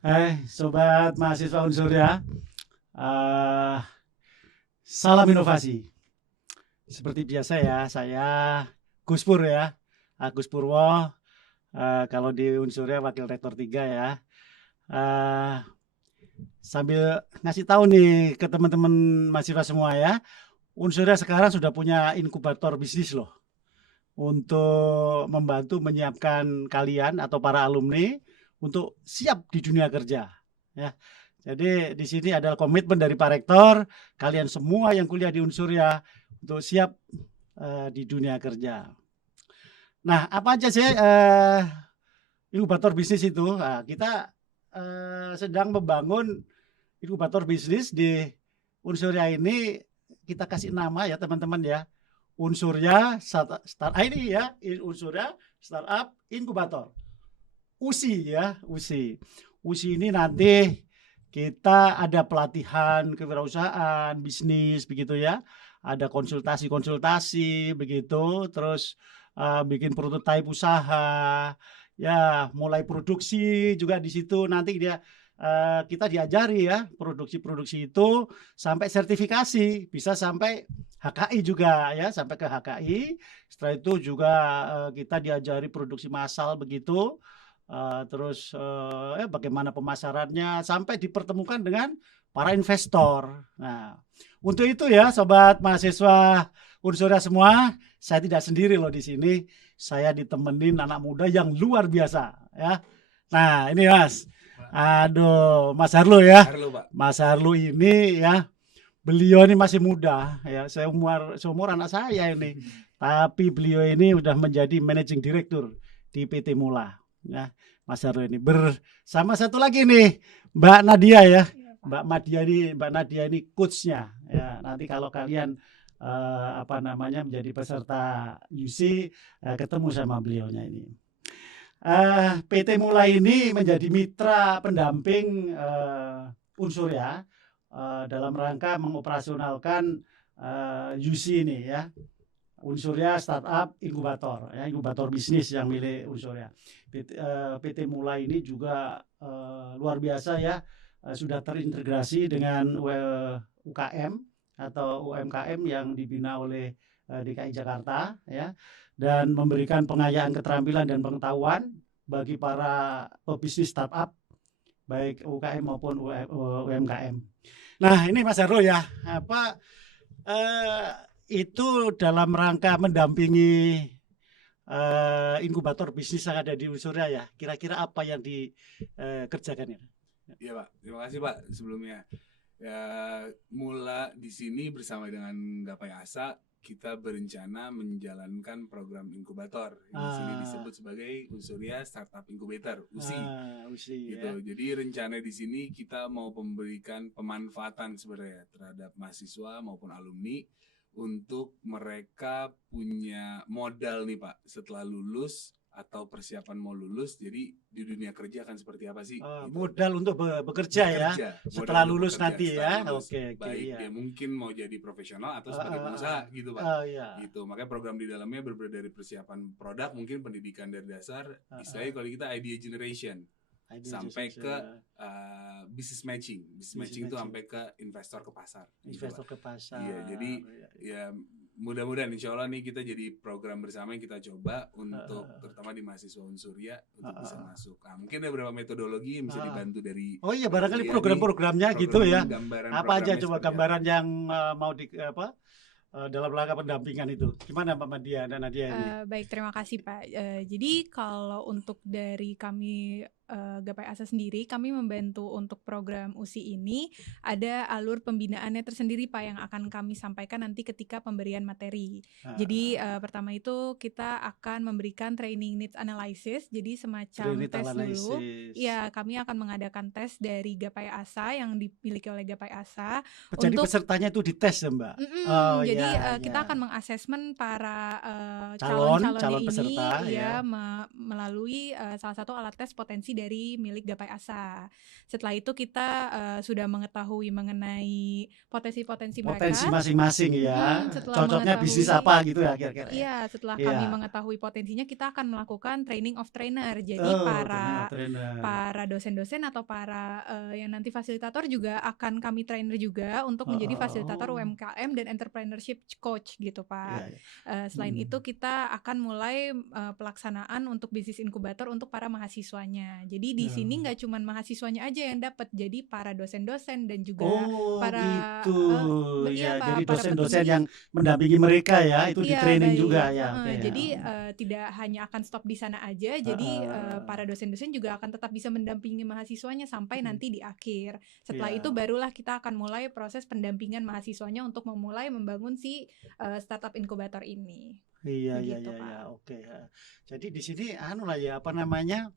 Hai, sobat mahasiswa Unsur ya. Eh, Salam inovasi. Seperti biasa ya, saya Gus Pur ya, Agus Purwo. Kalau di Unsurnya Wakil Rektor 3 ya. Eh, Sambil ngasih tahu nih ke teman-teman mahasiswa semua ya, Unsurnya sekarang sudah punya inkubator bisnis loh, untuk membantu menyiapkan kalian atau para alumni untuk siap di dunia kerja ya. Jadi di sini adalah komitmen dari Pak Rektor, kalian semua yang kuliah di Unsur ya untuk siap di dunia kerja. Nah, apa aja sih inkubator bisnis itu? Nah, kita sedang membangun inkubator bisnis di Unsurya ini. Kita kasih nama ya teman-teman ya, Unsurya ini ya, Unsurya Startup Inkubator. USI ya, USI. USI ini nanti kita ada pelatihan kewirausahaan, bisnis begitu ya. Ada konsultasi-konsultasi begitu, terus bikin prototipe usaha, ya mulai produksi juga di situ nanti kita diajari ya produksi-produksi itu sampai sertifikasi, bisa sampai HKI juga ya, sampai ke HKI. Setelah itu juga kita diajari produksi massal begitu. Terus bagaimana pemasarannya sampai dipertemukan dengan para investor. Nah, untuk itu ya sobat mahasiswa Unsurya semua, saya tidak sendiri loh di sini. Saya ditemenin anak muda yang luar biasa ya. Nah, ini Mas. Aduh, Mas Harlo ya. Harlo, Pak. Mas Harlo ini ya, beliau ini masih muda ya, seumur anak saya ini. Tapi beliau ini udah menjadi managing director di PT Mula ya. Mas Harlo ini bersama satu lagi nih Mbak Nadia ya. Mbak Nadia ini coachnya ya. Nanti kalau kalian menjadi peserta UC ketemu sama beliaunya ini. PT Mula ini menjadi mitra pendamping Unsur ya, dalam rangka mengoperasionalkan UC ini ya, Unsurya Startup Inkubator ya, inkubator bisnis yang milik Unsurya. PT Mula ini juga luar biasa ya, sudah terintegrasi dengan UKM atau UMKM yang dibina oleh DKI Jakarta ya, dan memberikan pengayaan keterampilan dan pengetahuan bagi para pebisnis startup baik UKM maupun UMKM. Nah, ini Mas Harlo ya, itu dalam rangka mendampingi inkubator bisnis yang ada di Unsurya ya. Kira-kira apa yang dikerjakan ya? Iya Pak, terima kasih Pak sebelumnya. Ya, Mula di sini bersama dengan Gapai Asa kita berencana menjalankan program inkubator yang di sini disebut sebagai Unsurya Startup Incubator (USI). Gitu. Ya. Jadi rencana di sini kita mau memberikan pemanfaatan sebenarnya terhadap mahasiswa maupun alumni untuk mereka punya modal nih Pak setelah lulus atau persiapan mau lulus, jadi di dunia kerja akan seperti apa sih? Gitu. Modal untuk bekerja ya setelah lulus nanti ya. Oke, baik ya. Dia mungkin mau jadi profesional atau sebagai pengusaha gitu Pak. Gitu. Makanya program di dalamnya berbeda dari persiapan produk, mungkin pendidikan dari dasar, istilahnya kalau kita idea generation sampai ke business matching. Business matching itu sampai ke investor ke pasar. Investor ke pasar. Iya, jadi ya mudah-mudahan insya Allah nih kita jadi program bersama yang kita coba untuk terutama di mahasiswa Unsurya untuk bisa masuk. Nah, mungkin ada beberapa metodologi yang bisa dibantu dari. Oh iya, barangkali program-programnya gitu ya. Apa aja coba gambaran yang mau dalam rangka pendampingan itu. Gimana Mbak Nadia dan Nadia ini? Baik, terima kasih Pak. Jadi kalau untuk dari kami Gapai Asa sendiri, kami membantu untuk program USI ini ada alur pembinaannya tersendiri Pak yang akan kami sampaikan nanti ketika pemberian materi. Jadi pertama itu kita akan memberikan training needs analysis, jadi semacam tes dulu. Ya, kami akan mengadakan tes dari Gapai Asa yang dimiliki oleh Gapai Asa. Jadi pesertanya itu dites ya Mbak? Jadi Jadi Ya, kita ya. akan mengasesmen para Calon calon-calonnya ini peserta ya. melalui salah satu alat tes potensi dari milik Gapai Asa. Setelah itu kita sudah mengetahui mengenai potensi-potensi Potensi mereka. masing-masing ya. Setelah Cocoknya bisnis mengetahui apa gitu ya kira-kira ya. Iya, setelah Iya. kami mengetahui potensinya, kita akan melakukan training of trainer. Jadi Oh, training of trainer. para dosen-dosen atau para yang nanti fasilitator juga akan kami trainer juga untuk menjadi fasilitator UMKM dan entrepreneurship coach gitu, Pak. Iya, iya. Selain itu kita akan mulai pelaksanaan untuk bisnis inkubator untuk para mahasiswanya. Jadi di sini nggak cuma mahasiswanya aja yang dapat, jadi para dosen-dosen dan juga Oh para gitu iya, ya. Pak, Jadi para dosen-dosen petinggi. yang mendampingi mereka ya itu di Iya, training baik. juga ya. Oke ya. Jadi tidak hanya akan stop di sana aja. Jadi para dosen-dosen juga akan tetap bisa mendampingi mahasiswanya sampai nanti di akhir. Setelah Iya. itu barulah kita akan mulai proses pendampingan mahasiswanya untuk memulai membangun si startup inkubator ini. Iya iya Begitu, iya Pak. ya. Oke ya. Jadi di sini anu lah ya apa namanya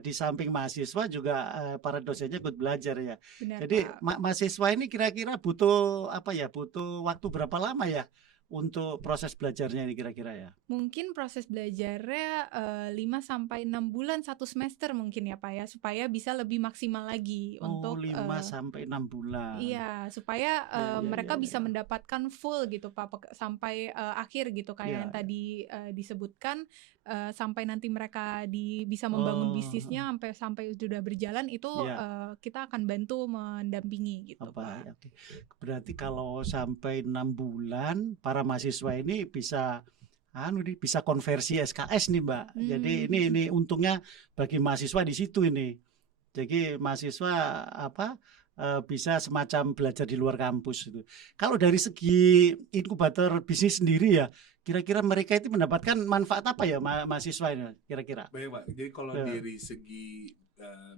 di samping mahasiswa juga para dosennya ikut belajar ya. Benar, Jadi Pak. mahasiswa ini kira-kira butuh apa ya? Butuh waktu berapa lama ya untuk proses belajarnya ini kira-kira ya? Mungkin proses belajarnya 5 sampai 6 bulan 1 semester mungkin ya, Pak ya, supaya bisa lebih maksimal lagi Oh, untuk 5 sampai 6 bulan. iya, supaya Iya, mereka iya, bisa iya. mendapatkan full gitu Pak sampai akhir gitu kayak Iya, yang iya. tadi disebutkan sampai nanti mereka bisa membangun Oh, bisnisnya sampai sudah berjalan itu iya. kita akan bantu mendampingi gitu, Apa Pak. ya, oke. Berarti kalau sampai 6 bulan para mahasiswa ini bisa bisa konversi SKS nih, Mbak. Jadi ini untungnya bagi mahasiswa di situ ini. Jadi mahasiswa bisa semacam belajar di luar kampus itu. Kalau dari segi inkubator bisnis sendiri ya, kira-kira mereka itu mendapatkan manfaat apa ya mahasiswa ini kira-kira? Baik Pak, jadi kalau Ya. dari segi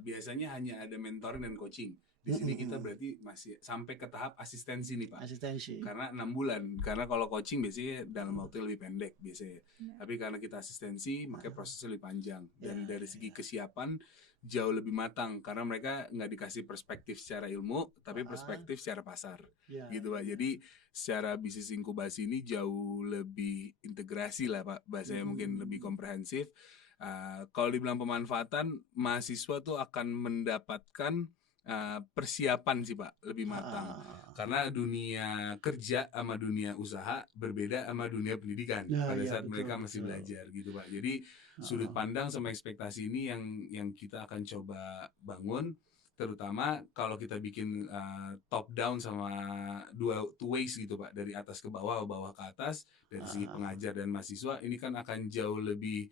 biasanya hanya ada mentoring dan coaching. Di sini kita berarti masih sampai ke tahap asistensi nih Pak. Asistensi. Karena 6 bulan. Karena kalau coaching biasanya dalam waktu lebih pendek biasanya. Benar. Tapi karena kita asistensi, makanya prosesnya lebih panjang. Dan Ya, dari ya, segi ya. kesiapan jauh lebih matang karena mereka nggak dikasih perspektif secara ilmu, tapi perspektif secara pasar. Ya. Gitu Pak. Jadi secara bisnis inkubasi ini jauh lebih integrasi lah Pak. Bahasanya mungkin lebih komprehensif. Kalau dibilang pemanfaatan, mahasiswa tuh akan mendapatkan persiapan sih Pak, lebih matang. Karena dunia kerja sama dunia usaha berbeda sama dunia pendidikan pada saat betul, mereka masih betul. belajar gitu Pak. Jadi sudut pandang sama ekspektasi ini yang kita akan coba bangun, terutama kalau kita bikin top down sama two ways gitu Pak, dari atas ke bawah ke atas, dari segi pengajar dan mahasiswa ini kan akan jauh lebih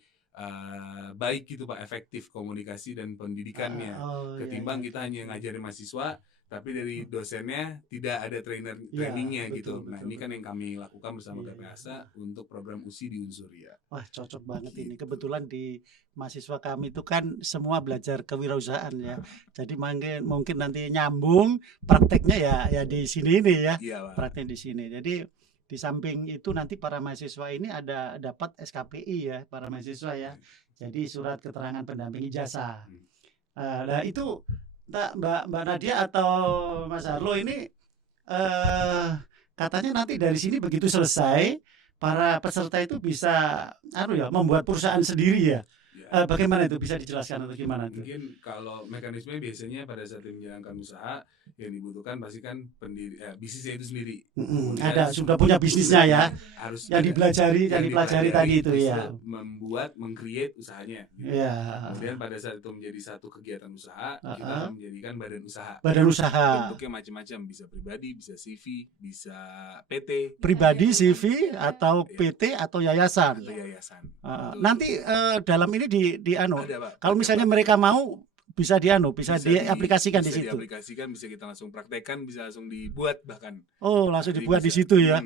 baik gitu Pak, efektif komunikasi dan pendidikannya ketimbang kita hanya ngajarin mahasiswa tapi dari dosennya tidak ada trainingnya gitu. Betul, Nah ini kan yang kami lakukan bersama Gapai Asa untuk program USI di Unsuria. Wah cocok banget Gitu. ini. Kebetulan di mahasiswa kami itu kan semua belajar kewirausahaan ya. Jadi mungkin nanti nyambung prakteknya ya di sini ini ya. Iya Pak. Praktek di sini. Jadi di samping itu nanti para mahasiswa ini dapat SKPI ya para mahasiswa ya. Jadi surat keterangan pendamping ijazah. Nah itu Mbak Nadia atau Mas Harlo ini katanya nanti dari sini begitu selesai para peserta itu bisa membuat perusahaan sendiri ya. Bagaimana itu bisa dijelaskan atau gimana itu? Mungkin kalau mekanisme biasanya pada saat menjalankan usaha yang dibutuhkan pasti kan bisnisnya itu sendiri. Ada sudah punya bisnisnya ya. Harus yang dipelajari tadi itu ya. Meng-create usahanya. Gitu. Ya. Kemudian pada saat itu menjadi satu kegiatan usaha, kita menjadikan badan usaha. Badan usaha. Bentuknya macam-macam, bisa pribadi, bisa CV, bisa PT. Pribadi, CV atau PT atau yayasan. Atau yayasan. Nanti dalam ini Ada, Pak. kalau misalnya mereka mau bisa diaplikasikan di bisa situ. Diaplikasikan, bisa kita langsung praktekkan, bisa langsung dibuat bahkan. Oh, langsung dibuat di situ ya.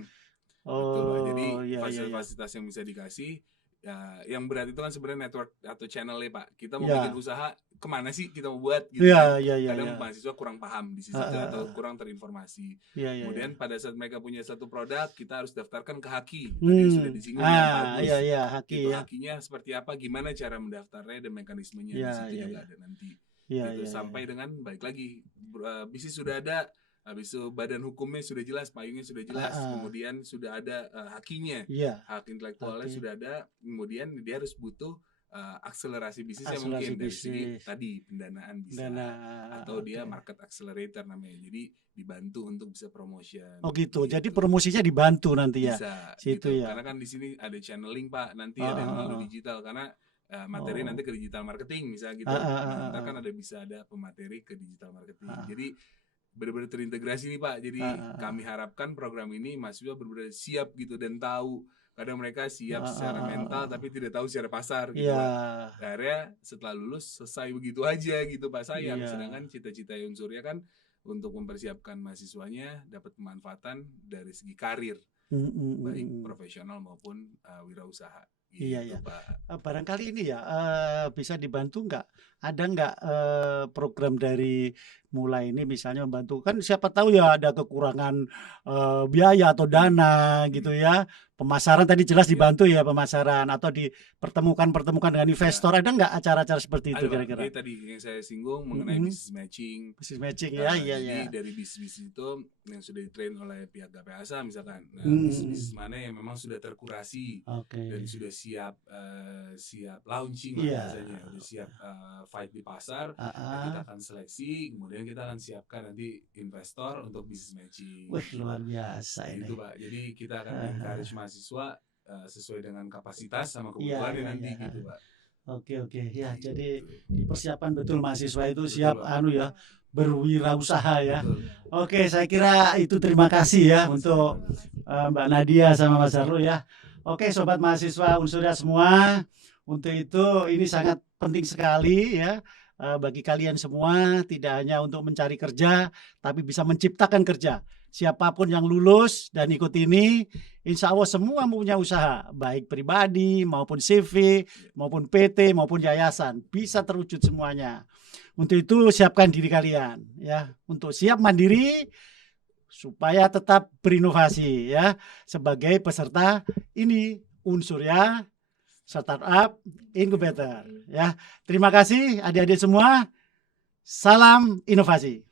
Betul, Pak. Jadi iya, fasilitas yang bisa dikasih ya, yang berat itu kan sebenarnya network atau channel Pak. Kita mau Ya. bikin usaha kemana sih kita mau buat gitu. Iya. Kadang mahasiswa kurang paham di situ atau kurang terinformasi. Kemudian pada saat mereka punya satu produk, kita harus daftarkan ke Haki. Tadi sudah disinggung Haki itu ya. Hakinya seperti apa, gimana cara mendaftarnya dan mekanismenya di situ juga ada nanti. Sampai dengan balik lagi bisnis sudah ada, Habis itu badan hukumnya sudah jelas, payungnya sudah jelas, kemudian sudah ada hakinya, Iya. hak intelektualnya Haki. sudah ada, kemudian dia harus butuh akselerasi bisnisnya Akselerasi mungkin dari segi bisnis. tadi pendanaan bisa, atau dia market accelerator namanya, jadi dibantu untuk bisa promotion. Oh gitu. Jadi promosinya dibantu nanti ya. Bisa Situ gitu. ya. Karena kan di sini ada channeling Pak, nanti ada yang melalui digital karena materi nanti ke digital marketing misalnya gitu. Nah, ntar kan bisa ada pemateri ke digital marketing. Jadi benar-benar terintegrasi nih Pak. Jadi kami harapkan program ini mahasiswa benar-benar siap gitu dan tahu. Kadang mereka siap secara mental tapi tidak tahu secara pasar gitu Pak. Akhirnya setelah lulus selesai begitu aja gitu Pak, sayang. Sedangkan cita-cita Unsurya kan untuk mempersiapkan mahasiswanya dapat pemanfaatan dari segi karir, baik profesional maupun wirausaha. Gitu, Iya. Pak. Barangkali ini ya bisa dibantu nggak? Ada nggak program dari mulai ini misalnya membantu, kan siapa tahu ya ada kekurangan biaya atau dana gitu ya. Pemasaran tadi jelas dibantu ya, pemasaran atau dipertemukan dengan investor. Ada nggak acara-acara seperti itu kira-kira? Jadi tadi yang saya singgung mengenai business matching. Business matching ya, iya. Jadi dari bisnis itu yang sudah ditrain oleh pihak GPASA misalkan, bisnis mana yang memang sudah terkurasi dan sudah siap launching biasanya, sudah siap fight di pasar, kita akan seleksi, kemudian kita akan siapkan nanti investor untuk business matching. Wah, luar biasa ini. Itu Pak. Jadi kita akan encourage mahasiswa sesuai dengan kapasitas sama kebutuhannya nanti gitu Pak. Oke ya, jadi dipersiapkan betul mahasiswa itu siap berwirausaha ya. Oke, saya kira itu, terima kasih ya untuk Mbak Nadia sama Mas Darul ya. Oke, sobat mahasiswa Unsurya semua, untuk itu ini sangat penting sekali ya bagi kalian semua, tidak hanya untuk mencari kerja tapi bisa menciptakan kerja. Siapapun yang lulus dan ikut ini, insya Allah semua punya usaha, baik pribadi maupun CV, maupun PT, maupun yayasan, bisa terwujud semuanya. Untuk itu siapkan diri kalian ya, untuk siap mandiri supaya tetap berinovasi ya, sebagai peserta ini Unsurya Startup Incubator ya. Terima kasih adik-adik semua. Salam inovasi.